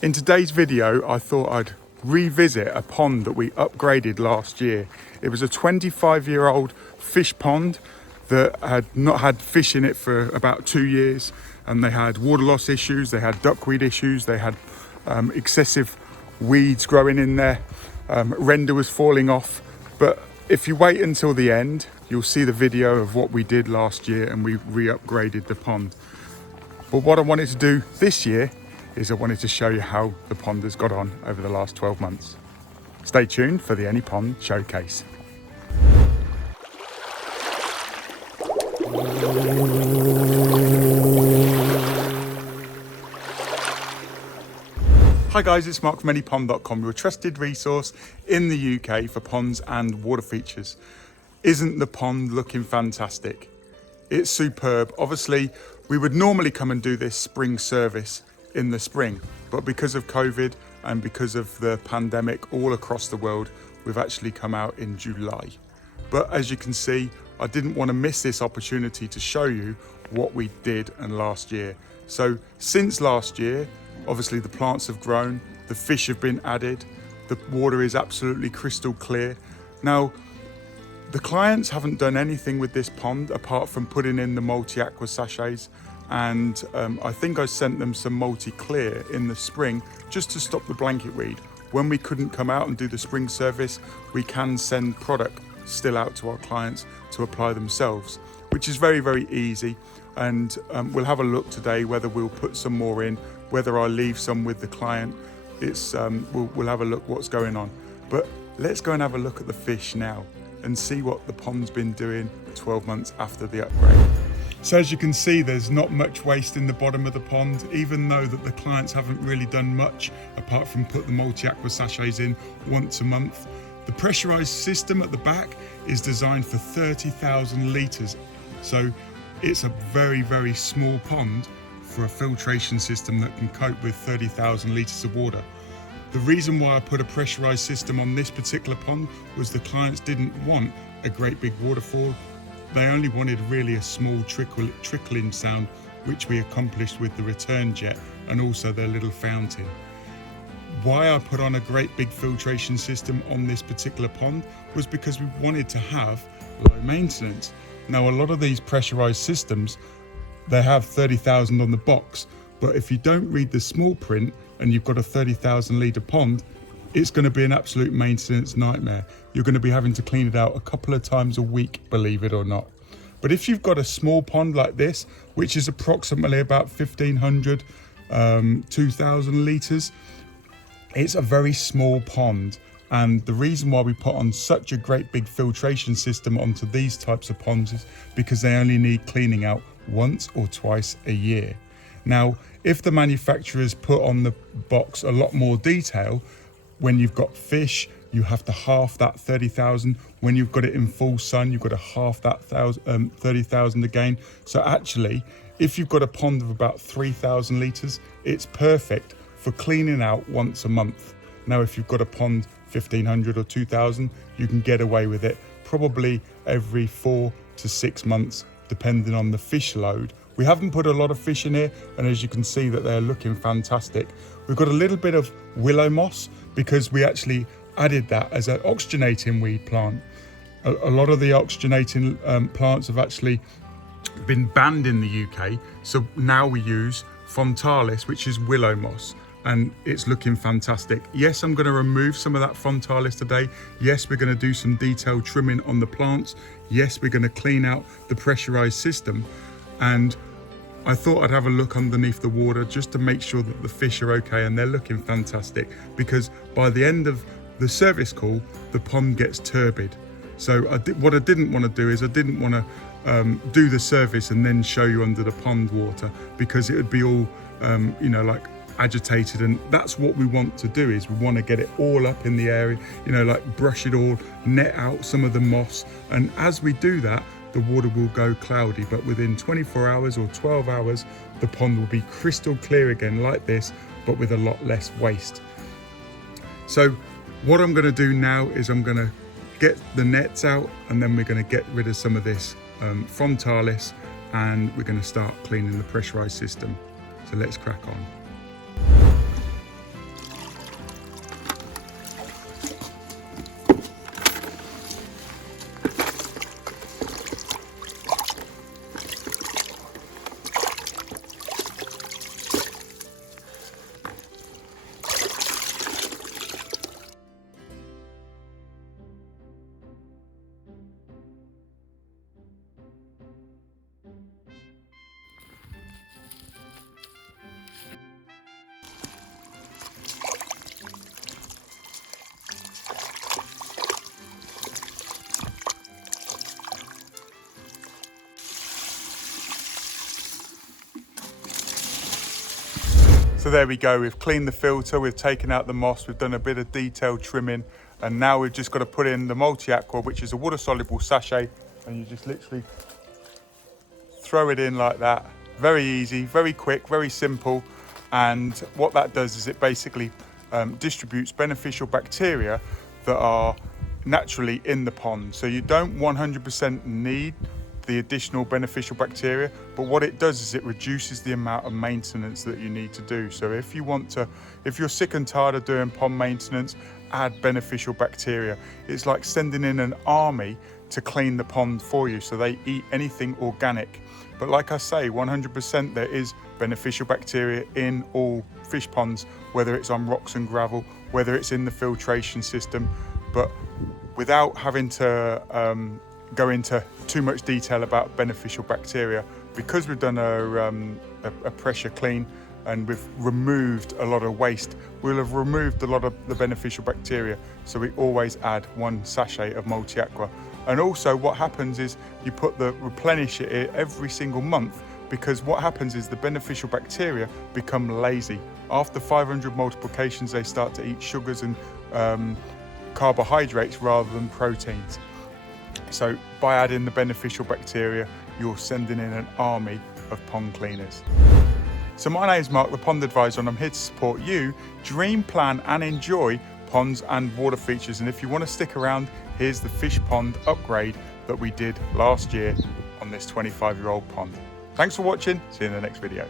In today's video, I thought I'd revisit a pond that we upgraded last year. It was a 25-year-old fish pond that had not had fish in it for about 2 years, and they had water loss issues, they had duckweed issues, they had excessive weeds growing in there, render was falling off. But if you wait until the end, you'll see the video of what we did last year, and we re-upgraded the pond. But what I wanted to do this year is I wanted to show you how the pond has got on over the last 12 months. Stay tuned for the Any Pond Showcase. Hi guys, it's Mark from anypond.com, your trusted resource in the UK for ponds and water features. Isn't the pond looking fantastic? It's superb. Obviously, we would normally come and do this spring service in the spring, but because of COVID and because of the pandemic all across the world, we've actually come out in July. But as you can see, I didn't want to miss this opportunity to show you what we did last year. So since last year, obviously the plants have grown, the fish have been added, the water is absolutely crystal clear. Now, the clients haven't done anything with this pond apart from putting in the Multi Aqua sachets, and I think I sent them some Multi Clear in the spring just to stop the blanket weed. When we couldn't come out and do the spring service, we can send product still out to our clients to apply themselves, which is very, very easy. And we'll have a look today whether we'll put some more in, whether I leave some with the client. It's we'll have a look what's going on. But let's go and have a look at the fish now and see what the pond's been doing 12 months after the upgrade. So as you can see, there's not much waste in the bottom of the pond, even though that the clients haven't really done much apart from put the Multi Aqua sachets in once a month. The pressurized system at the back is designed for 30,000 litres. So it's a very, very small pond for a filtration system that can cope with 30,000 litres of water. The reason why I put a pressurized system on this particular pond was the clients didn't want a great big waterfall. They only wanted really a small trickling sound, which we accomplished with the return jet and also their little fountain. Why I put on a great big filtration system on this particular pond was because we wanted to have low maintenance. Now, a lot of these pressurized systems, they have 30,000 on the box, but if you don't read the small print and you've got a 30,000 litre pond, it's going to be an absolute maintenance nightmare. You're going to be having to clean it out a couple of times a week, believe it or not. But if you've got a small pond like this, which is approximately about 1,500, 2,000 litres, it's a very small pond. And the reason why we put on such a great big filtration system onto these types of ponds is because they only need cleaning out once or twice a year. Now, if the manufacturers put on the box a lot more detail, when you've got fish, you have to half that 30,000. When you've got it in full sun, you've got to half that 30,000 again. So actually, if you've got a pond of about 3,000 litres, it's perfect for cleaning out once a month. Now, if you've got a pond 1,500 or 2,000, you can get away with it probably every 4 to 6 months, depending on the fish load. We haven't put a lot of fish in here, and as you can see that they're looking fantastic. We've got a little bit of willow moss because we actually added that as an oxygenating weed plant. A lot of the oxygenating plants have actually been banned in the UK, so now we use frontalis, which is willow moss, and it's looking fantastic. Yes, I'm going to remove some of that frontalis today. Yes, we're going to do some detailed trimming on the plants. Yes, we're going to clean out the pressurized system, and I thought I'd have a look underneath the water just to make sure that the fish are okay, and they're looking fantastic, because by the end of the service call, the pond gets turbid. So what I didn't want to do is I didn't want to do the service and then show you under the pond water, because it would be all, like agitated, and that's what we want to do, is we want to get it all up in the area, like brush it all, net out some of the moss, and as we do that, the water will go cloudy, but within 24 hours or 12 hours, the pond will be crystal clear again like this, but with a lot less waste. So what I'm going to do now is I'm going to get the nets out, and then we're going to get rid of some of this frontalis, and we're going to start cleaning the pressurized system. So let's crack on. So there we go, we've cleaned the filter, we've taken out the moss, we've done a bit of detailed trimming, and now we've just got to put in the Multi Aqua, which is a water soluble sachet, and you just literally throw it in like that. Very easy, very quick, very simple. And what that does is it basically distributes beneficial bacteria that are naturally in the pond. So you don't 100% need the additional beneficial bacteria, but what it does is it reduces the amount of maintenance that you need to do. So if you're sick and tired of doing pond maintenance, add beneficial bacteria. It's like sending in an army to clean the pond for you, so they eat anything organic. But like I say, 100% there is beneficial bacteria in all fish ponds, whether it's on rocks and gravel, whether it's in the filtration system. But without having to go into too much detail about beneficial bacteria, because we've done a pressure clean and we've removed a lot of waste, we'll have removed a lot of the beneficial bacteria. So we always add 1 sachet of Multi Aqua. And also what happens is you replenish it every single month, because what happens is the beneficial bacteria become lazy. After 500 multiplications, they start to eat sugars and carbohydrates rather than proteins. So by adding the beneficial bacteria, you're sending in an army of pond cleaners. So my name's Mark, the Pond Advisor, and I'm here to support you dream, plan and enjoy ponds and water features. And if you want to stick around, here's the fish pond upgrade that we did last year on this 25-year-old pond. Thanks for watching, see you in the next video.